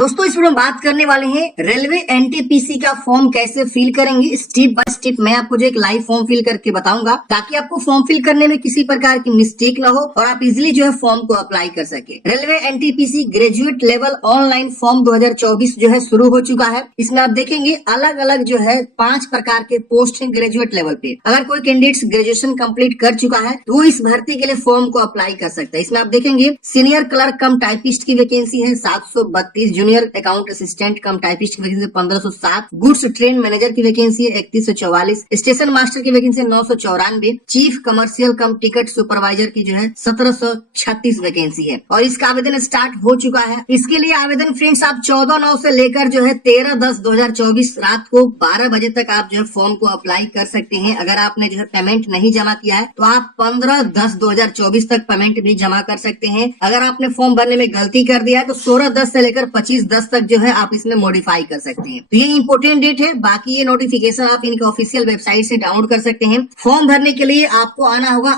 दोस्तों इस वीडियो में बात करने वाले हैं रेलवे एनटीपीसी का फॉर्म कैसे फिल करेंगे। स्टेप बाय स्टेप मैं आपको जो एक लाइव फॉर्म फिल करके बताऊंगा ताकि आपको फॉर्म फिल करने में किसी प्रकार की मिस्टेक ना हो और आप इजीली जो है फॉर्म को अप्लाई कर सके। Railway NTPC graduate level online form 2024 जो है शुरू हो चुका है। इसमें आप देखेंगे अलग अलग जो है 5 प्रकार के पोस्ट हैं ग्रेजुएट लेवल पे। अगर कोई कैंडिडेट ग्रेजुएशन कंप्लीट कर चुका है तो वो इस भर्ती के लिए फॉर्म को अप्लाई कर सकता है। इसमें आप देखेंगे सीनियर क्लर्क कम टाइपिस्ट की वैकेंसी है 732, जूनियर अकाउंट असिस्टेंट कम टाइपिस्ट की वैकेंसी 1507, गुड्स ट्रेन मैनेजर की वैकेंसी है 3144, स्टेशन मास्टर की वैकेंसी 994, चीफ कमर्शियल कम टिकट सुपरवाइजर की जो है 1736 वैकेंसी है और इसका आवेदन स्टार्ट हो चुका है। इसके लिए आवेदन फ्रेंड्स आप 14/9 से लेकर जो है 13/10/2024 रात को 12 बजे तक आप जो है फॉर्म को अप्लाई कर सकते हैं। अगर आपने जो है पेमेंट नहीं जमा किया है तो आप 15/10/2024 तक पेमेंट भी जमा कर सकते हैं। अगर आपने फॉर्म भरने में गलती कर दिया है तो 16/10 से लेकर 25/10 तक जो है आप इसमें मॉडिफाई कर सकते हैं। तो ये इंपॉर्टेंट डेट है। बाकी ये नोटिफिकेशन आप इनके ऑफिशियल वेबसाइट से डाउनलोड कर सकते हैं। फॉर्म भरने के लिए आपको आना होगा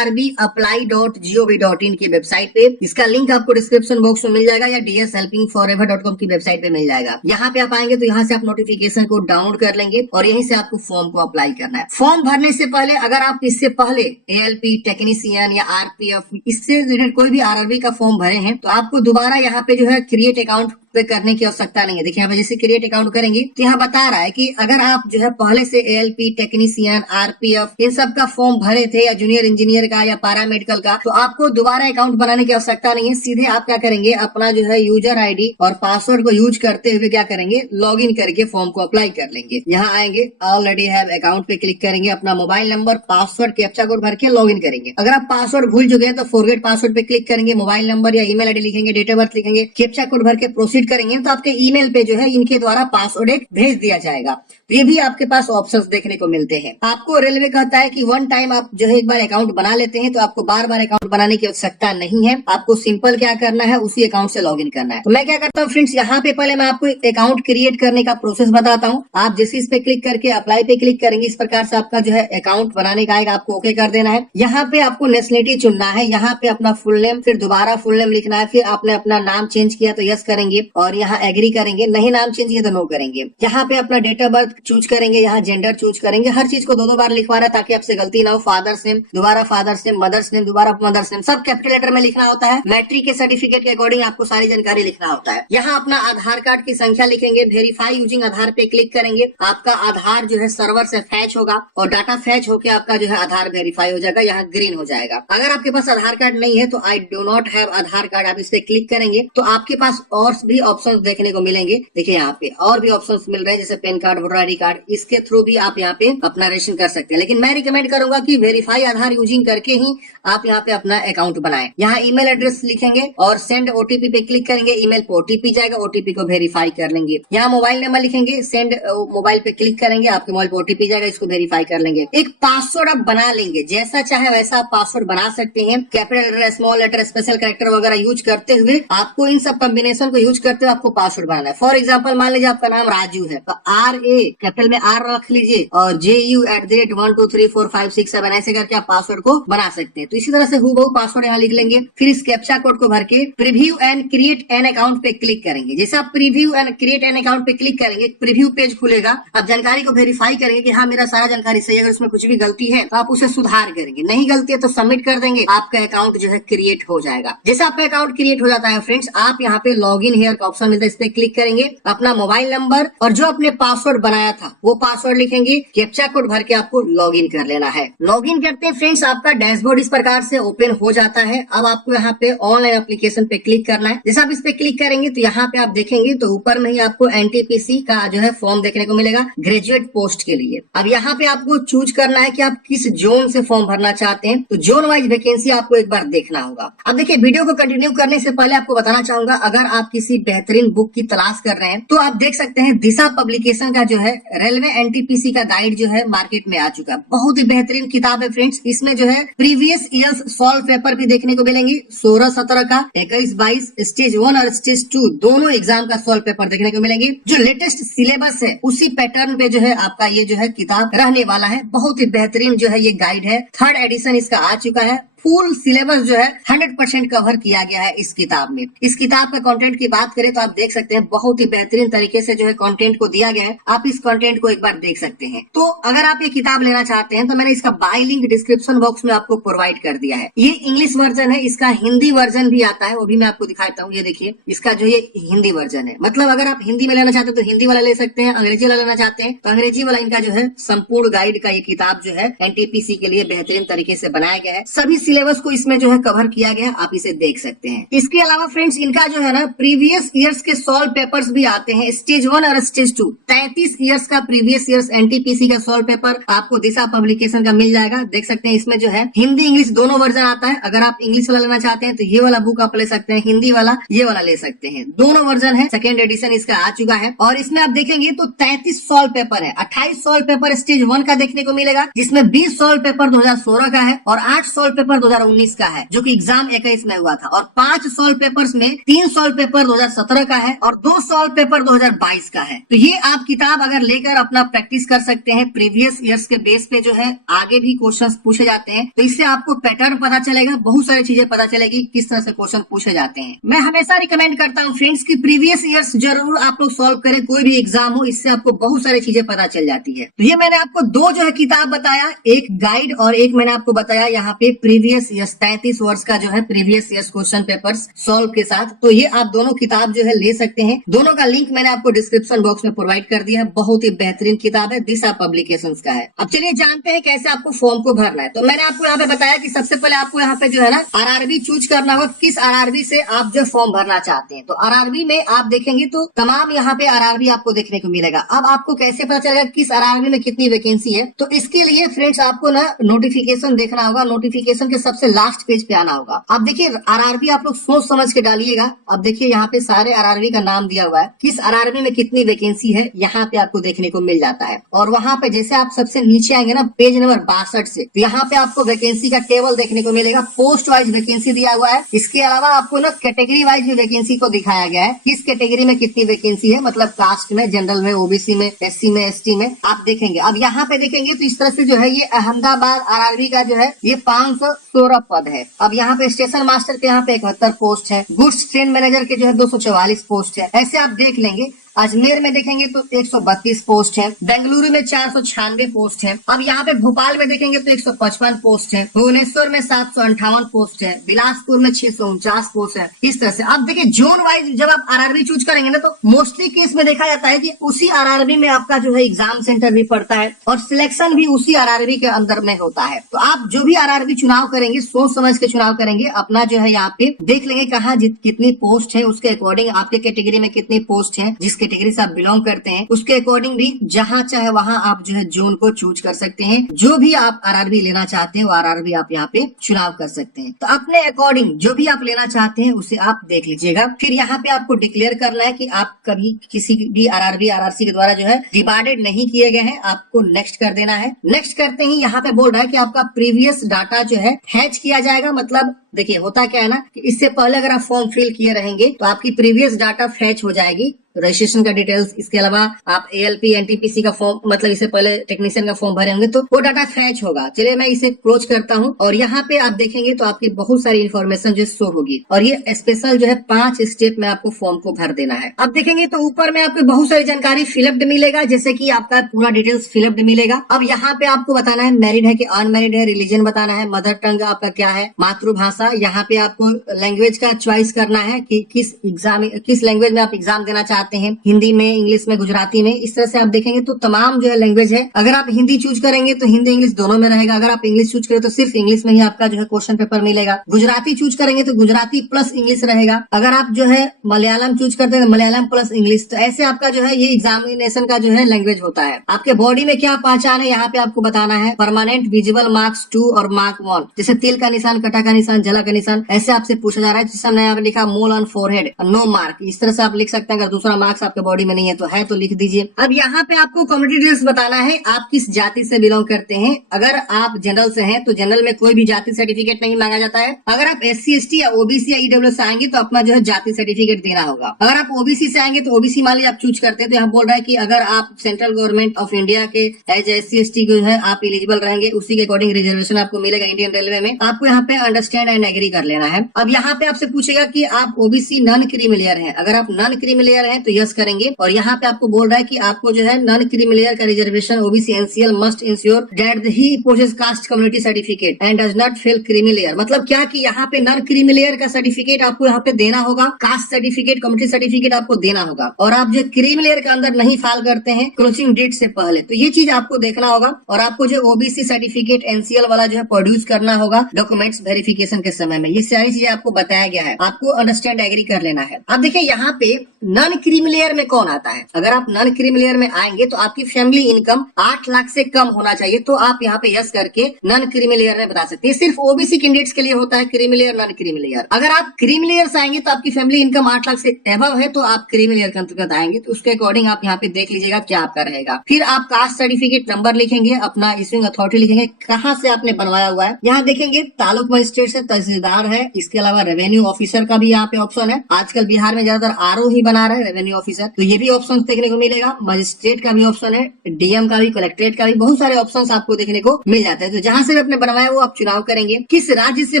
rrbapply.gov.in की वेबसाइट पे। इसका लिंक आपको डिस्क्रिप्शन बॉक्स में मिल जाएगा या dshelpingforever.com की वेबसाइट पे मिल जाएगा। यहाँ पे आप आएंगे तो यहाँ से आप नोटिफिकेशन को डाउनलोड कर लेंगे और यहीं से आपको फॉर्म को अप्लाई करना है। फॉर्म भरने से पहले अगर आप इससे पहले ALP टेक्नीशियन या RPF इससे रिलेटेड कोई भी RRB का फॉर्म भरे हैं तो आपको दोबारा यहाँ पे जो है क्रिएट अकाउंट पे करने की आवश्यकता नहीं है। देखिए यहाँ पे जैसे क्रिएट अकाउंट करेंगे तो यहाँ बता रहा है कि अगर आप जो है पहले से ALP टेक्नीशियन RPF इन सब का फॉर्म भरे थे या जूनियर इंजीनियर का या पैरामेडिकल का तो आपको दोबारा अकाउंट बनाने की आवश्यकता नहीं है। सीधे आप क्या करेंगे अपना जो है यूजर ID और पासवर्ड को यूज करते हुए क्या करेंगे लॉग इन करके फॉर्म को अप्लाई कर लेंगे। यहाँ आएंगे ऑलरेडी हैव अकाउंट पे क्लिक करेंगे, अपना mobile number password captcha code भर के लॉग इन करेंगे। अगर आप पासवर्ड भूल चुके हैं तो फॉरगेट पासवर्ड पे क्लिक करेंगे, मोबाइल नंबर या ईमेल ID लिखेंगे, डेट ऑफ बर्थ लिखेंगे, कैप्चा कोड भर के प्रोसीड करेंगे तो आपके ईमेल पे जो है इनके द्वारा पासवर्ड एक भेज दिया जाएगा। तो ये भी आपके पास ऑप्शंस देखने को मिलते हैं। आपको रेलवे कहता है कि वन टाइम आप जो है एक बार अकाउंट बना लेते हैं तो आपको बार बार अकाउंट बनाने की आवश्यकता नहीं है। आपको सिंपल क्या करना है उसी अकाउंट से लॉगिन करना है। तो मैं क्या करता हूँ फ्रेंड्स यहाँ पे पहले मैं आपको अकाउंट क्रिएट करने का प्रोसेस बताता हूँ। आप जैसे इस पे क्लिक करके अप्लाई पे क्लिक करेंगे इस प्रकार से आपका जो है अकाउंट बनाने का आएगा, आपको ओके कर देना है। यहाँ पे आपको नेशनलिटी चुनना है, यहाँ पे अपना फुल नेम, फिर दोबारा फुल नेम लिखना है, फिर आपने अपना नाम चेंज किया तो यस करेंगे और यहाँ एग्री करेंगे, नहीं नाम चेंज किया तो नो करेंगे। यहाँ पे अपना डेट ऑफ बर्थ चूज करेंगे, यहाँ जेंडर चूज करेंगे। हर चीज को 2 बार लिखवा रहा है ताकि आपसे गलती ना हो। फादर्स नेम, दोबारा फादर्स नेम, मदर्स नेम, दोबारा मदर्स नेम, सब कैपिटल लेटर में लिखना होता है। मैट्रिक के सर्टिफिकेट के अकॉर्डिंग आपको सारी जानकारी लिखना होता है। यहाँ अपना आधार कार्ड की संख्या लिखेंगे, वेरीफाई यूजिंग आधार पे क्लिक करेंगे। आपका आधार जो है सर्वर से फैच होगा और डाटा फैच होकर आपका जो है आधार वेरीफाई हो जाएगा, यहाँ ग्रीन हो जाएगा। अगर आपके पास आधार कार्ड नहीं है तो I do not have Aadhaar card आप इस पे क्लिक करेंगे तो आपके पास और भी ऑप्शन देखने को मिलेंगे। देखिए यहाँ पे और भी ऑप्शंस मिल रहे हैं जैसे pan card, voter ID card, इसके थ्रू भी आप यहाँ पे अपना रजिस्ट्रेशन कर सकते हैं। लेकिन मैं रिकमेंड करूंगा कि वेरीफाई आधार यूजिंग करके ही आप यहाँ पे अपना अकाउंट बनाएं। यहाँ ईमेल एड्रेस लिखेंगे और सेंड OTP पे क्लिक करेंगे, ईमेल पे OTP जाएगा, OTP को वेरीफाई कर लेंगे। यहाँ मोबाइल नंबर लिखेंगे, सेंड मोबाइल पे क्लिक करेंगे, आपके मोबाइल पे OTP जाएगा, इसको वेरीफाई कर लेंगे। एक पासवर्ड आप बना लेंगे, जैसा चाहे वैसा आप पासवर्ड बना सकते हैं। Capital letter, small letter, special character वगैरह यूज करते हुए आपको इन सब कॉम्बिनेशन को यूज करते हुए आपको पासवर्ड बनाना है। फॉर एग्जाम्पल मान लीजिए आपका नाम राजू है तो RA कैपिटल में R रख लीजिए और JU@1234567 ऐसे करके आप पासवर्ड को बना सकते हैं। तो इसी तरह से हूबहू पासवर्ड यहाँ लिख लेंगे, फिर इस कैप्चा कोड को भर के preview and create an account पे क्लिक करेंगे। जैसे आप preview and create an account पे क्लिक करेंगे प्रीव्यू पेज खुलेगा। आप जानकारी को वेरीफाई करेंगे कि हाँ मेरा सारा जानकारी सही है, अगर उसमें कुछ भी गलती है तो आप उसे सुधार करेंगे, नहीं गलती है तो सबमिट कर देंगे, आपका अकाउंट जो है क्रिएट हो जाएगा। जैसे आपका अकाउंट क्रिएट हो जाता है फ्रेंड्स आप यहाँ पे लॉग इन हेयर का ऑप्शन मिलता है, इस पे क्लिक करेंगे, अपना मोबाइल नंबर और जो अपने पासवर्ड बनाया था वो पासवर्ड लिखेंगे, कैप्चा कोड भर के आपको लॉगिन कर लेना है। लॉगिन करते हैं फ्रेंड्स आपका डैशबोर्ड इस प्रकार से ओपन हो जाता है। अब आपको यहाँ पे ऑनलाइन एप्लीकेशन पे क्लिक करना है। जैसे आप इस पे क्लिक करेंगे तो यहाँ पे आप देखेंगे तो ऊपर में ही आपको एनटीपीसी का जो है फॉर्म देखने को मिलेगा ग्रेजुएट पोस्ट के लिए। अब यहाँ पे आपको चूज करना है कि आप किस जोन से फॉर्म भरना चाहते हैं, तो जोन वाइज वैकेंसी आपको एक बार देखना होगा। अब देखिए वीडियो को कंटिन्यू करने से पहले आपको बताना चाहूंगा अगर आप किसी बेहतरीन बुक की तलाश कर रहे हैं तो आप देख सकते हैं दिशा पब्लिकेशन का जो है रेलवे एनटीपीसी का गाइड जो है मार्केट में आ चुका है। बहुत ही बेहतरीन किताब है फ्रेंड्स। इसमें जो है प्रीवियस ईयर्स सॉल्व पेपर भी देखने को मिलेंगे 16-17 का, 21-22 स्टेज 1 और स्टेज 2 दोनों एग्जाम का सॉल्व पेपर देखने को मिलेंगे। जो लेटेस्ट सिलेबस है उसी पैटर्न पे जो है आपका ये जो है किताब रहने वाला है। बहुत ही बेहतरीन जो है ये गाइड है। 3rd एडिशन इसका आ चुका है। फुल सिलेबस जो है 100% कवर किया गया है इस किताब में। इस किताब का कंटेंट की बात करें तो आप देख सकते हैं बहुत ही बेहतरीन तरीके से जो है कंटेंट को दिया गया है। आप इस कंटेंट को एक बार देख सकते हैं। तो अगर आप ये किताब लेना चाहते हैं तो मैंने इसका बाय लिंक डिस्क्रिप्शन बॉक्स में आपको प्रोवाइड कर दिया है। ये इंग्लिश वर्जन है, इसका हिंदी वर्जन भी आता है, वो भी मैं आपको दिखाता हूँ। ये देखिए इसका जो ये हिंदी वर्जन है, मतलब अगर आप हिंदी में लेना चाहते हैं तो हिंदी वाला ले सकते हैं, अंग्रेजी वाला लेना चाहते हैं तो अंग्रेजी वाला इनका जो है संपूर्ण गाइड का ये किताब जो है एनटीपीसी के लिए बेहतरीन तरीके से बनाया गया है। सभी सिलेबस को इसमें जो है कवर किया गया है, आप इसे देख सकते हैं। इसके अलावा फ्रेंड्स इनका जो है ना प्रीवियस ईयर्स के सॉल्व पेपर्स भी आते हैं, स्टेज 1 और स्टेज 2। 33 ईयर्स का प्रीवियस ईयर्स एनटीपीसी का सॉल्व पेपर आपको दिशा पब्लिकेशन का मिल जाएगा। देख सकते हैं इसमें जो है हिंदी इंग्लिश दोनों वर्जन आता है। अगर आप इंग्लिश वाला लेना चाहते हैं तो ये वाला बुक आप ले सकते हैं, हिंदी वाला ये वाला ले सकते हैं। दोनों वर्जन है, सेकेंड एडिशन इसका आ चुका है। और इसमें आप देखेंगे तो 33 सॉल्व पेपर है। 28 सॉल्व पेपर स्टेज 1 का देखने को मिलेगा, जिसमें 20 सॉल्व पेपर 2016 का है और 8 सॉल्व पेपर 2019 का है, जो कि एग्जाम 21 में हुआ था। और 5 सॉल्व पेपर्स में 3 सॉल्व पेपर 2017 का है और 2 सॉल्व पेपर 2022 का है। तो ये आप किताब अगर लेकर अपना प्रैक्टिस कर सकते हैं। प्रीवियस ईयर्स के बेस पे जो है आगे भी क्वेश्चंस पूछे जाते हैं, तो इससे आपको पैटर्न पता चलेगा, बहुत सारी चीजें पता चलेगी किस तरह से क्वेश्चन पूछे जाते हैं। मैं हमेशा रिकमेंड करता हूँ फ्रेंड्स की प्रीवियस ईयर्स जरूर आप लोग सॉल्व करें, कोई भी एग्जाम हो, इससे आपको बहुत सारी चीजें पता चल जाती है। तो ये मैंने आपको दो जो है किताब बताया, एक गाइड और एक मैंने आपको बताया यहाँ पे प्रीवियस ईयर्स 33 वर्ष का जो है previous years question papers solve के साथ। तो ये आप दोनों किताब जो है ले सकते हैं। दोनों का लिंक मैंने आपको डिस्क्रिप्शन बॉक्स में प्रोवाइड कर दिया है। बहुत ही बेहतरीन किताब है, दिशा पब्लिकेशंस का है। अब चलिए जानते हैं कैसे आपको फॉर्म को भरना है। तो मैंने आपको यहाँ पे बताया कि सबसे पहले आपको यहाँ पे जो है ना आरआरबी चूज करना होगा, किस आरआरबी से आप जो फॉर्म भरना चाहते हैं। तो आरआरबी में आप देखेंगे तो तमाम यहाँ पे आरआरबी आपको देखने को मिलेगा। अब आपको कैसे पता चलेगा किस आरआरबी में कितनी वैकेंसी है, तो इसके लिए फ्रेंड्स आपको ना नोटिफिकेशन देखना होगा। नोटिफिकेशन के सबसे लास्ट पेज पे आना होगा। अब देखिए आरआरबी आप लोग सोच समझ के डालिएगा। अब देखिए यहाँ पे सारे आरआरबी का नाम दिया हुआ है, किस आरआरबी में कितनी वैकेंसी है यहाँ पे आपको देखने को मिल जाता है। और वहाँ पे जैसे आप सबसे नीचे आएंगे ना पेज नंबर 62 से, तो यहाँ पे आपको वैकेंसी का टेबल देखने को मिलेगा। पोस्ट वाइज वैकेंसी दिया हुआ है। इसके अलावा आपको ना कैटेगरी वाइज भी वैकेंसी को दिखाया गया है, किस कैटेगरी में कितनी वैकेंसी है, मतलब कास्ट में, जनरल में, ओबीसी में, एससी में, एसटी में आप देखेंगे। अब यहाँ पे देखेंगे तो इस तरह से जो है ये अहमदाबाद आरआरबी का जो है ये 516 पद है। अब यहाँ पे स्टेशन मास्टर के यहाँ पे 71 पोस्ट है। गुड्स ट्रेन मैनेजर के जो है 244 पोस्ट है। ऐसे आप देख लेंगे। अजमेर में देखेंगे तो 132 पोस्ट है। बेंगलुरु में 496 पोस्ट है। अब यहाँ पे भोपाल में देखेंगे तो 155 पोस्ट है। भुवनेश्वर में 758 पोस्ट है। बिलासपुर में 649 पोस्ट है। इस तरह से अब देखिए जोन वाइज जब आप आरआरबी चूज करेंगे ना तो मोस्टली केस में देखा जाता है कि उसी आरआरबी में आपका जो है एग्जाम सेंटर भी पड़ता है और सिलेक्शन भी उसी आरआरबी के अंदर में होता है। तो आप जो भी आरआरबी चुनाव करेंगे सोच समझ के चुनाव करेंगे। अपना जो है यहाँ पे देख लेंगे कहाँ कितनी पोस्ट है, उसके अकॉर्डिंग आपके कैटेगरी में कितनी पोस्ट है, जिस कैटेगरी से आप बिलोंग करते हैं उसके अकॉर्डिंग भी जहां चाहे वहां आप जो है जोन को चूज कर सकते हैं। जो भी आप आरआरबी लेना चाहते हैं वो आरआरबी आप यहाँ पे चुनाव कर सकते हैं। तो अपने अकॉर्डिंग जो भी आप लेना चाहते हैं उसे आप देख लीजिएगा। फिर यहाँ पे आपको डिक्लेयर करना है कि आप कभी किसी भी आरआरबी आरआरसी के द्वारा जो है डिवाइडेड नहीं किए गए हैं, आपको नेक्स्ट कर देना है। नेक्स्ट करते ही यहाँ पे बोल रहा है कि आपका प्रीवियस डाटा जो है हैच किया जाएगा। मतलब देखिए होता क्या है ना कि इससे पहले अगर आप फॉर्म फिल किए रहेंगे तो आपकी प्रीवियस डाटा फैच हो जाएगी, रजिस्ट्रेशन का डिटेल्स। इसके अलावा आप एएलपी एनटीपीसी का फॉर्म मतलब इससे पहले टेक्नीशियन का फॉर्म भरे होंगे तो वो डाटा फैच होगा। चलिए मैं इसे क्लोज करता हूं और यहाँ पे आप देखेंगे तो आपकी बहुत सारी इन्फॉर्मेशन जो शो होगी और ये स्पेशल जो है 5 स्टेप में आपको फॉर्म को भर देना है। अब देखेंगे तो ऊपर में आपको बहुत सारी जानकारी फिलअप्ड मिलेगा, जैसे कि आपका पूरा डिटेल्स फिलअप्ड मिलेगा। अब यहाँ पे आपको बताना है मैरिड है कि अनमैरिड है, रिलीजन बताना है, मदर टंग आपका क्या है, मातृभाषा। यहाँ पे आपको लैंग्वेज का चॉइस करना है कि किस लैंग्वेज में आप एग्जाम देना चाहते हैं, हिंदी में, इंग्लिश में, गुजराती में। इस तरह से आप देखेंगे तो तमाम जो है लैंग्वेज है। अगर आप हिंदी चूज करेंगे तो हिंदी इंग्लिश दोनों में रहेगा। अगर आप इंग्लिश चूज करें तो सिर्फ इंग्लिश में ही आपका जो है क्वेश्चन पेपर मिलेगा। गुजराती चूज करेंगे तो गुजराती प्लस इंग्लिश रहेगा। अगर आप जो है मलयालम चूज करते हैं तो मलयालम प्लस इंग्लिश। तो ऐसे आपका जो है ये एग्जामिनेशन का जो है लैंग्वेज होता है। आपके बॉडी में क्या पहचान है यहाँ पे आपको बताना है। परमानेंट विजिबल मार्क्स 2 और मार्क 1, जैसे तिल का निशान, कटा का निशान, जला का निशान, ऐसे आपसे पूछा जा रहा है। जिसमें यहाँ पे लिखा mole on forehead no mark, इस तरह से आप लिख सकते हैं। अगर दूसरा उतना मार्क्स आपके बॉडी में नहीं है तो लिख दीजिए। अब यहाँ पे आपको कम्युनिटी डिटेल्स बताना है, आप किस जाति से बिलोंग करते हैं। अगर आप जनरल से हैं तो जनरल में कोई भी जाति सर्टिफिकेट नहीं मांगा जाता है। अगर आप SC ST या OBC या EWS से आएंगे तो अपना जो है जाति सर्टिफिकेट देना होगा। अगर आप OBC से आएंगे तो OBC मान लीजिए आप चूज करते हैं तो यहाँ बोल रहा है कि अगर आप सेंट्रल गवर्नमेंट ऑफ इंडिया के एज SC ST जो है आप एलिजिबल रहेंगे, उसी के अकॉर्डिंग रिजर्वेशन आपको मिलेगा इंडियन रेलवे में। आपको यहाँ पे अंडरस्टैंड एंड एग्री कर लेना है। अब यहाँ पे आपसे पूछेगा कि आप OBC नॉन क्रीमिलियर हैं। अगर आप नॉन क्रीमिलियर हैं तो यस करेंगे, और यहाँ पे आपको बोल रहा है कि आपको जो है नॉन क्रीमिलियर का reservation OBC NCL must ensure that he possesses caste community certificate and does not fall creamy layer. मतलब क्या कि यहाँ पे नॉन क्रीमिलियर का सर्टिफिकेट आपको यहाँ पे देना होगा, कास्ट सर्टिफिकेट कम्युनिटी सर्टिफिकेट आपको देना होगा, और आप जो क्रीमिलियर के अंदर नहीं फाइल करते हैं क्लोजिंग डेट से पहले, तो ये चीज आपको देखना होगा। और आपको जो OBC सर्टिफिकेट NCL वाला जो है प्रोड्यूस करना होगा डॉक्यूमेंट्स वेरिफिकेशन के समय में। ये सारी चीजें आपको बताया गया है, आपको अंडरस्टैंड एग्री कर लेना है। अब देखिए यहाँ पे नॉन क्रीमिलियर में कौन आता है। अगर आप नॉन क्रीमिलियर में आएंगे तो आपकी फैमिली इनकम 8 लाख से कम होना चाहिए, तो आप यहाँ पे यस करके नॉन क्रीमिलियर में बता सकते हैं। सिर्फ OBC कैंडिडेट्स के लिए होता है क्रीमिलियर नॉन क्रीमिलियर। अगर आप क्रीमिलियर से आएंगे तो आपकी फैमिली इनकम 8 लाख से एबव है तो आप क्रीमिलियर के अंतर्गत आएंगे, तो उसके अकॉर्डिंग आप यहाँ पे देख लीजिएगा क्या आपका रहेगा। फिर आप कास्ट सर्टिफिकेट नंबर लिखेंगे, अपना इश्यूइंग अथॉरिटी लिखेंगे, कहाँ से आपने बनवाया हुआ है। यहाँ देखेंगे तालुक मजिस्ट्रेट से, तहसीलदार है, इसके अलावा रेवेन्यू ऑफिसर का भी यहाँ पे ऑप्शन है। आजकल बिहार में ज्यादातर RO ही बना रहा है रेवेन्यू ऑफिसर, तो ये भी ऑप्शन देखने को मिलेगा। मजिस्ट्रेट का भी ऑप्शन है, DM का भी, कलेक्ट्रेट का भी, बहुत सारे ऑप्शंस आपको देखने को मिल जाते हैं। तो जहां से भी आपने बनवाया वो आप चुनाव करेंगे, किस राज्य से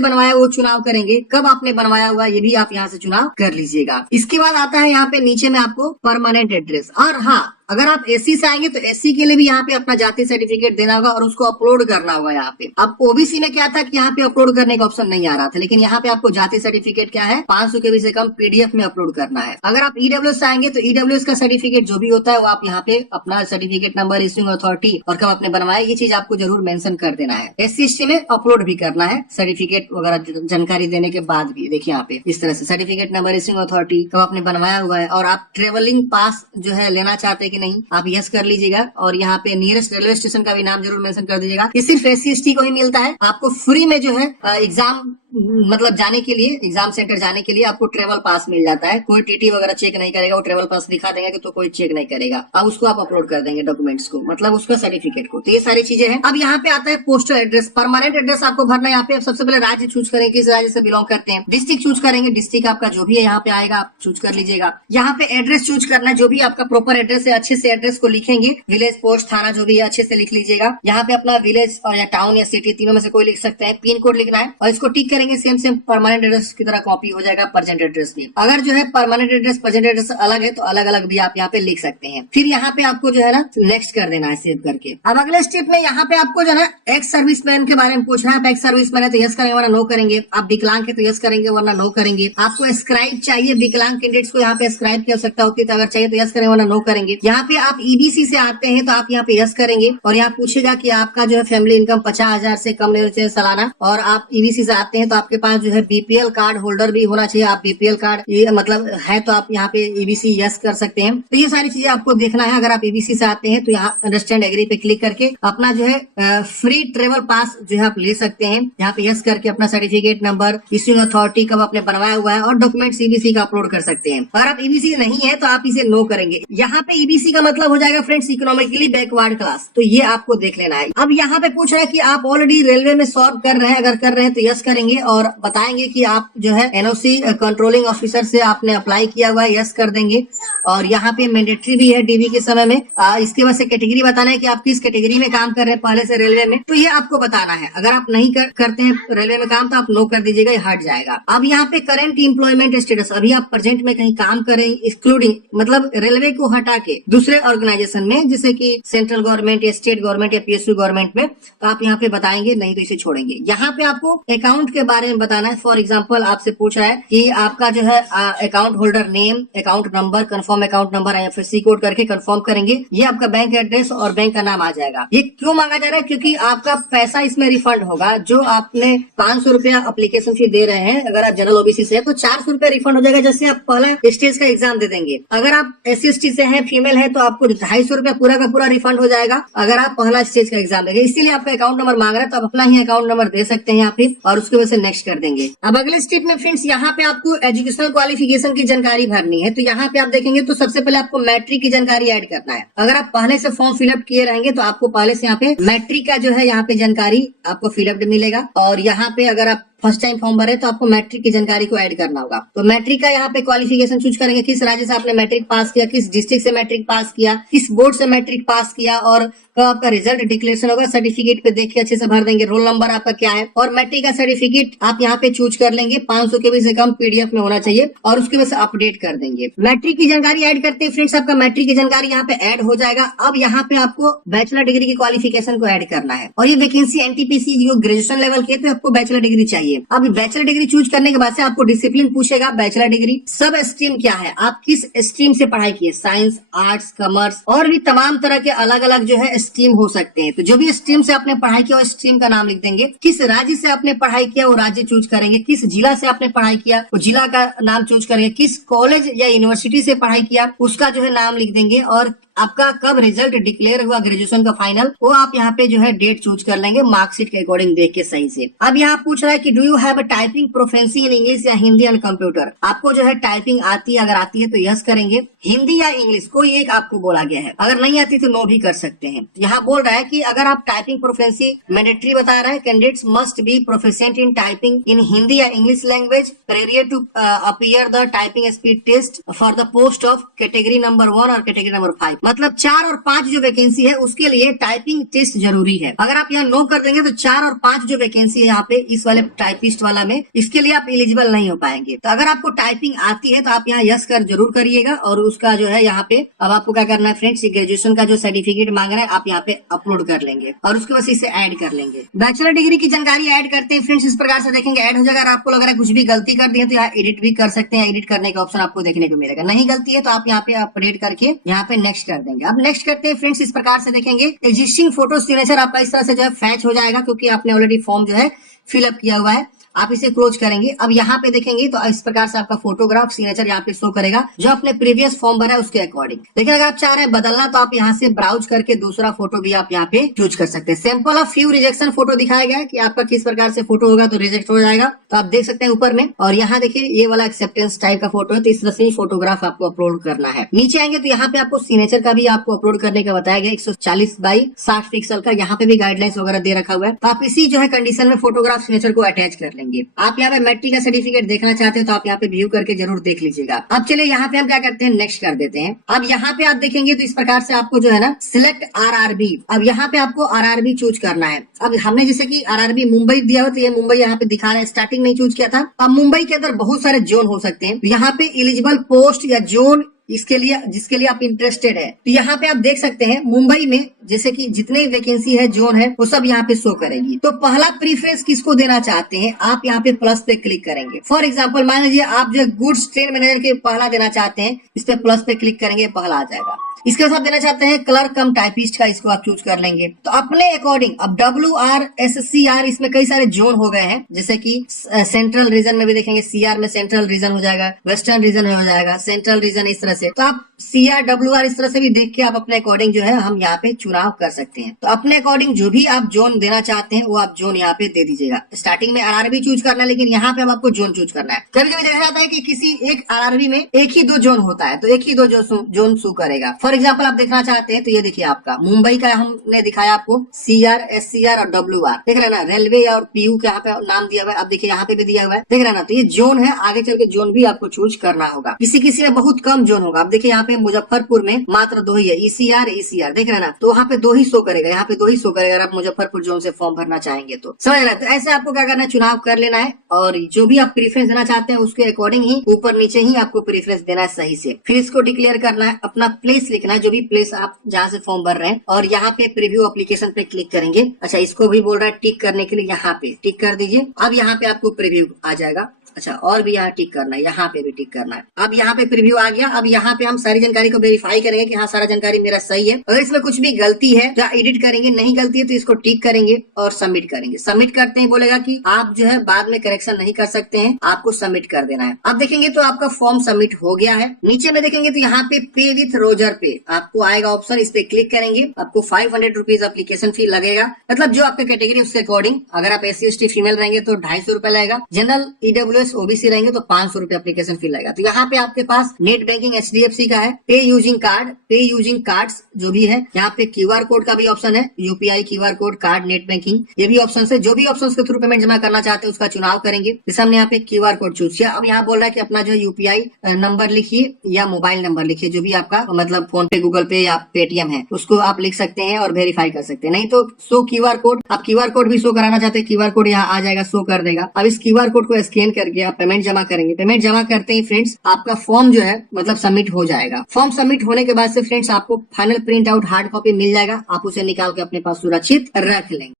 बनवाया वो चुनाव करेंगे, कब आपने बनवाया हुआ ये भी आप यहाँ से चुनाव कर लीजिएगा। इसके बाद आता है यहाँ पे नीचे में आपको परमानेंट एड्रेस। और हाँ, अगर आप SC से आएंगे तो SC के लिए भी यहाँ पे अपना जाति सर्टिफिकेट देना होगा और उसको अपलोड करना होगा यहाँ पे। अब OBC में क्या था कि यहाँ पे अपलोड करने का ऑप्शन नहीं आ रहा था, लेकिन यहाँ पे आपको जाति सर्टिफिकेट क्या है 500 KB से कम PDF में अपलोड करना है। अगर आप EWS से आएंगे तो EWS का सर्टिफिकेट जो भी होता है वो आप यहाँ पे अपना सर्टिफिकेट नंबर, इश्यूइंग अथॉरिटी और कब आपने बनवाया ये चीज आपको जरूर मेंशन कर देना है। SC ST में अपलोड भी करना है सर्टिफिकेट वगैरह जानकारी देने के बाद भी। देखिए यहाँ पे इस तरह से सर्टिफिकेट नंबर, इश्यूइंग अथॉरिटी, कब आपने बनवाया हुआ है, और आप ट्रेवलिंग पास जो है लेना चाहते हैं कि नहीं, आप यस कर लीजिएगा। और यहाँ पे नियरेस्ट रेलवे स्टेशन का भी नाम जरूर मेंशन कर दीजिएगा। ये सिर्फ SC ST को ही मिलता है, आपको फ्री में जो है एग्जाम मतलब जाने के लिए, एग्जाम सेंटर जाने के लिए आपको ट्रेवल पास मिल जाता है। कोई TT वगैरह चेक नहीं करेगा, वो ट्रेवल पास दिखा देंगे कि तो कोई चेक नहीं करेगा। अब उसको आप अपलोड कर देंगे डॉक्यूमेंट्स को, मतलब उसका सर्टिफिकेट को। तो ये सारी चीजें हैं। अब यहाँ पे आता है पोस्टल एड्रेस, परमानेंट एड्रेस आपको भरना है। यहाँ पे सबसे पहले राज्य चूज करेंगे, किस राज्य से बिलोंग करते हैं। डिस्ट्रिक्ट चूज करेंगे, डिस्ट्रिक्ट आपका जो भी है यहाँ पे आएगा आप चूज कर लीजिएगा। यहाँ पे एड्रेस चूज करना है, जो भी आपका प्रॉपर एड्रेस है अच्छे से एड्रेस को लिखेंगे, विलेज, पोस्ट, थाना जो भी है अच्छे से लिख लीजिएगा। यहाँ पे अपना विलेज और या टाउन या सिटी तीनों में से कोई लिख सकते हैं। पिन कोड लिखना है और इसको टिक करेंगे, सेम परमानेंट एड्रेस की तरह कॉपी हो जाएगा प्रेजेंट एड्रेस भी। अगर जो है परमानेंट एड्रेस प्रेजेंट एड्रेस अलग है तो अलग अलग भी आप यहाँ पे लिख सकते हैं। फिर यहाँ पे आपको जो है ना नेक्स्ट कर देना है सेव करके। अब अगले स्टेप में यहाँ पे आपको जो है एक्स सर्विसमैन के बारे में पूछना है। आप एक्स सर्विसमैन है तो यस करेंगे वरना नो करेंगे। आप विकलांग है तो यस करेंगे वरना नो करेंगे। आपको स्क्राइब चाहिए, विकलांग कैंडिडेट्स को यहाँ पे स्क्राइब की आवश्यकता होती है, तो अगर चाहिए तो यस करेंगे वरना नो करेंगे। यहाँ पे आप EBC से आते हैं तो आप यहाँ पे यस करेंगे। और यहाँ पूछेगा कि आपका जो है फैमिली इनकम 50,000 से कम नहीं चाहिए सालाना, और आप EBC से आते हैं तो आपके पास जो है BPL कार्ड होल्डर भी होना चाहिए। आप BPL कार्ड ये मतलब है तो आप यहाँ पे EBC यस कर सकते हैं। तो ये सारी चीजें आपको देखना है। अगर आप EBC से आते हैं तो यहाँ अंडरस्टैंड एग्री पे क्लिक करके अपना जो है फ्री ट्रेवल पास जो है आप ले सकते हैं। यहाँ पे यस करके अपना सर्टिफिकेट नंबर, इश्यूइंग अथॉरिटी कब आपने बनवाया हुआ है और डॉक्यूमेंट EBC का अपलोड कर सकते हैं। अगर आप EBC नहीं है तो आप इसे नो करेंगे। यहाँ पे EBC का मतलब हो जाएगा फ्रेंड्स इकोनॉमिकली बैकवर्ड क्लास, तो ये आपको देख लेना है। अब यहाँ पे पूछ रहा है कि आप ऑलरेडी रेलवे में सर्व कर रहे हैं, अगर कर रहे हैं तो यस करेंगे और बताएंगे कि आप जो है NOC कंट्रोलिंग ऑफिसर से आपने अप्लाई किया हुआ है, यस कर देंगे। और यहाँ पे मैंडेटरी भी है DV के समय में। इसके बाद से कैटेगरी बताना है कि आप किस कैटेगरी में काम कर रहे हैं पहले से रेलवे में, तो ये आपको बताना है। अगर आप नहीं करते हैं रेलवे में काम तो आप नो कर दीजिएगा, ये हट जाएगा। अब यहाँ पे करेंट एम्प्लॉयमेंट स्टेटस, अभी आप प्रेजेंट में कहीं काम करें इंक्लूडिंग मतलब रेलवे को हटा के दूसरे ऑर्गेनाइजेशन में जैसे कि सेंट्रल गवर्नमेंट या स्टेट गवर्नमेंट या PSU गवर्नमेंट में, तो आप यहाँ पे बताएंगे, नहीं तो इसे छोड़ेंगे। यहाँ पे आपको अकाउंट के बारे में बताना है। फॉर एग्जाम्पल आपसे पूछा है कि आपका जो है account holder name, account number, confirm account number, IFSC code करके कंफर्म करेंगे। ये आपका बैंक एड्रेस और बैंक का नाम आ जाएगा। ये क्यों मांगा जा रहा है? क्योंकि आपका पैसा इसमें रिफंड होगा। जो आपने 500 रुपया अप्लीकेशन फी दे रहे हैं, अगर आप जनरल OBC से है तो 400 रुपया रिफंड हो जाएगा, जैसे आप पहला स्टेज का एग्जाम दे देंगे। अगर आप SC ST से हैं, फीमेल है, तो आपको 250 रुपया पूरा का पूरा रिफंड हो जाएगा अगर आप पहला स्टेज का एग्जाम देंगे। इसीलिए आपका अकाउंट नंबर मांग रहा है, तो आप अपना ही अकाउंट नंबर दे सकते हैं यहाँ पे, और उसके वजह से से नेक्स्ट कर देंगे। अब अगले स्टेप में फ्रेंड्स यहाँ पे आपको एजुकेशनल क्वालिफिकेशन की जानकारी भरनी है। तो यहाँ पे आप देखेंगे तो सबसे पहले आपको मैट्रिक की जानकारी ऐड करना है। अगर आप पहले से फॉर्म फिलअप किए रहेंगे तो आपको पहले से यहाँ पे मैट्रिक का जो है यहाँ पे जानकारी आपको फिलअप मिलेगा। और यहाँ पे अगर आप फर्स्ट टाइम फॉर्म भरे तो आपको मैट्रिक की जानकारी को ऐड करना होगा। तो मैट्रिक का यहाँ पे क्वालिफिकेशन चूज करेंगे, किस राज्य से आपने मैट्रिक पास किया, किस डिस्ट्रिक्ट से मैट्रिक पास किया, किस बोर्ड से मैट्रिक पास किया, और कब आपका रिजल्ट डिक्लेरेशन होगा। सर्टिफिकेट पे देखिए अच्छे से भर देंगे, रोल नंबर आपका क्या है, और मैट्रिक का सर्टिफिकेट आप यहाँ पे चूज कर लेंगे। 500 के भी से कम पीडीएफ में होना चाहिए और उसके बाद अपडेट कर देंगे। मैट्रिक की जानकारी ऐड करते हैं फ्रेंड्स, आपका मैट्रिक की जानकारी यहाँ पे ऐड हो जाएगा। अब यहाँ पे आपको बैचलर डिग्री की क्वालिफिकेशन को ऐड करना है, और ये वैकेंसी एनटीपीसी जो ग्रेजुएशन लेवल की है तो आपको बैचलर डिग्री चाहिए। अब बैचलर डिग्री चूज करने के बाद से आपको डिसिप्लिन पूछेगा, बैचलर डिग्री सब स्ट्रीम क्या है, आप किस स्ट्रीम से पढ़ाई किए, साइंस, आर्ट्स, कॉमर्स, और भी तमाम तरह के अलग अलग जो है स्ट्रीम हो सकते हैं। तो जो भी स्ट्रीम से आपने पढ़ाई किया वो स्ट्रीम का नाम लिख देंगे। किस राज्य से आपने पढ़ाई किया वो राज्य चूज करेंगे, किस जिला से आपने पढ़ाई किया वो जिला का नाम चूज करेंगे, किस कॉलेज या यूनिवर्सिटी से पढ़ाई किया उसका जो है नाम लिख देंगे, और आपका कब रिजल्ट डिक्लेयर हुआ ग्रेजुएशन का फाइनल वो आप यहाँ पे जो है डेट चूज कर लेंगे मार्कशीट के अकॉर्डिंग देख के सही से। अब यहाँ पूछ रहा है कि do you have a typing proficiency in English या हिंदी एंड कंप्यूटर, आपको जो है टाइपिंग आती है, अगर आती है तो यस करेंगे, हिंदी या इंग्लिश कोई एक आपको बोला गया है, अगर नहीं आती तो नो भी कर सकते हैं। यहाँ बोल रहा है कि अगर आप टाइपिंग प्रोफिशिएंसी मैंडेटरी बता रहा है, candidates must be proficient in typing in Hindi या English language prior to appear the typing speed test for the post of category number 1 और कैटेगरी नंबर 5, मतलब 4 और 5 जो वैकेंसी है उसके लिए टाइपिंग टेस्ट जरूरी है। अगर आप यहाँ नो कर देंगे तो 4 और 5 जो वैकेंसी है यहाँ पे इस वाले टाइपिस्ट वाला में, इसके लिए आप एलिजिबल नहीं हो पाएंगे। तो अगर आपको टाइपिंग आती है तो आप यहाँ यस कर जरूर करिएगा, और उसका जो है यहाँ पे अब आपको क्या करना है फ्रेंड्स, ग्रेजुएशन का जो सर्टिफिकेट मांग रहा है आप यहाँ पे अपलोड कर लेंगे और उसके बाद इसे ऐड कर लेंगे। बैचलर डिग्री की जानकारी ऐड करते हैं फ्रेंड्स, इस प्रकार से देखेंगे ऐड हो जाएगा। अगर आपको लग रहा है कुछ भी गलती कर दी है तो यहाँ एडिट भी कर सकते हैं, एडिट करने का ऑप्शन आपको देखने को मिलेगा। नहीं गलती है तो आप यहाँ पे अपडेट करके यहाँ पे नेक्स्ट कर देंगे। अब नेक्स्ट करते हैं फ्रेंड्स, इस प्रकार से देखेंगे एग्जिस्टिंग फोटो सिग्नेचर आपका इस तरह से जो है फैच हो जाएगा, क्योंकि आपने ऑलरेडी फॉर्म जो है फिलअप किया हुआ है। आप इसे क्लोज करेंगे। अब यहाँ पे देखेंगे तो इस प्रकार से आपका फोटोग्राफ सिग्नेचर यहाँ पे शो करेगा जो अपने प्रीवियस फॉर्म भरा है उसके अकॉर्डिंग। लेकिन अगर आप चाह रहे हैं बदलना तो आप यहाँ से ब्राउज करके दूसरा फोटो भी आप यहाँ पे चूज कर सकते हैं। Sample of few rejection photo दिखाया गया है कि आपका किस प्रकार से फोटो होगा तो रिजेक्ट हो जाएगा, तो आप देख सकते हैं ऊपर में। और यहाँ देखिए ये वाला एक्सेप्टेंस टाइप का फोटो है, तो इस तरह से ही फोटोग्राफ आपको अपलोड करना है। नीचे आएंगे तो यहाँ पे आपको सिग्नेचर का भी आपको अपलोड करने का बताया गया 140 बाई 60 पिक्सल का, यहाँ पे भी गाइडलाइंस वगैरह दे रखा हुआ है। तो आप इसी जो है कंडीशन में फोटोग्राफ सिग्नेचर को अटैच कर लेंगे। आप यहाँ पे मैट्रिक का सर्टिफिकेट देखना चाहते हैं तो आप यहाँ पे व्यू करके जरूर देख लीजिएगा। अब चलिए यहाँ पे हम क्या करते हैं, नेक्स्ट कर देते हैं। अब यहाँ पे आप देखेंगे तो इस प्रकार से आपको जो है ना सिलेक्ट आरआरबी, अब यहाँ पे आपको आरआरबी चूज करना है। अब हमने जैसे कि आरआरबी मुंबई दिया हुआ तो ये मुंबई यहाँ पे दिखा रहा है, स्टार्टिंग में चूज किया था। अब मुंबई के अंदर बहुत सारे जोन हो सकते हैं, यहाँ पे एलिजिबल पोस्ट या जोन इसके लिए जिसके लिए आप इंटरेस्टेड है तो यहाँ पे आप देख सकते हैं मुंबई में जैसे कि जितने वैकेंसी है जोन है वो सब यहाँ पे शो करेगी। तो पहला प्रीफरेंस किसको देना चाहते हैं आप यहाँ पे प्लस पे क्लिक करेंगे। फॉर एग्जांपल मान लीजिए आप जो गुड्स ट्रेन मैनेजर के पहला देना चाहते हैं, इस पे प्लस पे क्लिक करेंगे पहला आ जाएगा। इसके साथ देना चाहते हैं क्लर्क कम टाइपिस्ट का, इसको आप चूज कर लेंगे। तो अपने अकॉर्डिंग अब WRSCR इसमें कई सारे जोन हो गए हैं, जैसे कि सेंट्रल रीजन में भी देखेंगे CR में सेंट्रल रीजन हो जाएगा, वेस्टर्न रीजन हो जाएगा, सेंट्रल रीजन इस तरह से। तो आप CR WR इस तरह से भी देख के आप अपने अकॉर्डिंग जो है हम यहाँ पे चुनाव कर सकते हैं। तो अपने अकॉर्डिंग जो भी आप जोन देना चाहते हैं वो आप जोन यहाँ पे दे दीजिएगा। स्टार्टिंग में RRB चूज करना है, लेकिन यहाँ पे अब आपको जोन चूज करना है। कभी कभी देखा जाता है कि किसी एक RRB में एक ही 2 जोन होता है, तो एक ही 2 जोन शो करेगा। फॉर एग्जाम्पल आप देखना चाहते हैं तो ये देखिए आपका मुंबई का हमने दिखाया आपको CR SCR और WR, देख रहे ना, रेलवे और PU का यहाँ पे नाम दिया हुआ है। अब देखिए यहाँ पे भी दिया हुआ है, देख रहे ना। तो ये जोन है, आगे चल के जोन भी आपको चूज करना होगा। किसी किसी में बहुत कम जोन होगा। अब देखिए यहाँ पे मुजफ्फरपुर में मात्र 2 ही है, ECR देख रहे ना, तो वहाँ पे 2 ही शो करेगा, यहाँ पे 2 ही शो करेगा। अगर आप मुजफ्फरपुर जोन से फॉर्म भरना चाहेंगे तो समझ रहे हैं। तो ऐसे आपको क्या करना है, चुनाव कर लेना है और जो भी आप प्रीफरेंस देना चाहते हैं उसके अकॉर्डिंग ही ऊपर नीचे ही आपको प्रीफरेंस देना है सही से। फिर इसको डिक्लेयर करना है, अपना प्लेस लिखना है, जो भी प्लेस आप जहाँ से फॉर्म भर रहे हैं, और यहाँ पे प्रीव्यू एप्लीकेशन पे क्लिक करेंगे। अच्छा इसको भी बोल रहा है टिक करने के लिए, यहाँ पे टिक कर दीजिए। अब यहाँ पे आपको प्रीव्यू आ जाएगा। अच्छा, और भी यहाँ टिक करना है, यहाँ पे भी टिक करना है। अब यहाँ पे प्रीव्यू आ गया। अब यहाँ पे हम सारी जानकारी को वेरीफाई करेंगे कि हाँ सारा जानकारी मेरा सही है। अगर इसमें कुछ भी गलती है तो एडिट करेंगे, नहीं गलती है तो इसको टिक करेंगे और सबमिट करेंगे। सबमिट करते ही बोलेगा कि आप जो है बाद में करेक्शन नहीं कर सकते हैं, आपको सबमिट कर देना है। अब देखेंगे तो आपका फॉर्म सबमिट हो गया है। नीचे में देखेंगे तो यहाँ पे विथ रोजर पे आपको आएगा ऑप्शन, इस पे क्लिक करेंगे। आपको 500 रुपीज एप्लीकेशन फी लगेगा, मतलब जो आपके कैटेगरी उसके अकॉर्डिंग। अगर आप SC/ST फीमेल रहेंगे तो 250 रुपए लगेगा, जनरल EWS OBC रहेंगे तो 500 रुपए एप्लीकेशन फी लगेगा। तो यहाँ पे आपके पास नेट बैंकिंग HDFC का है, पे यूजिंग कार्ड्स जो भी है, यहाँ पे QR कोड का भी ऑप्शन है, UPI QR code, card, net banking, ये भी ऑप्शन है। जो भी ऑप्शन के थ्रू पेमेंट जमा करना चाहते हैं उसका चुनाव करेंगे। जैसे हमने यहाँ पे QR कोड चूज किया। अब यहाँ बोल रहा है कि अपना जो UPI नंबर लिखिए या मोबाइल नंबर लिखिए, जो भी आपका मतलब फोन पे, गूगल पे या पेटीएम है उसको आप लिख सकते हैं और वेरीफाई कर सकते हैं। नहीं तो शो QR कोड, आप QR कोड भी शो कराना चाहते हैं, QR कोड यहाँ आ जाएगा, शो कर देगा। अब इस QR कोड को स्कैन करके आप पेमेंट जमा करेंगे। पेमेंट जमा करते ही फ्रेंड्स आपका फॉर्म जो है मतलब सबमिट हो जाएगा। फॉर्म सबमिट होने के बाद से फ्रेंड्स आपको final print out hard copy मिल जाएगा। आप उसे निकाल के अपने पास सुरक्षित रख लेंगे।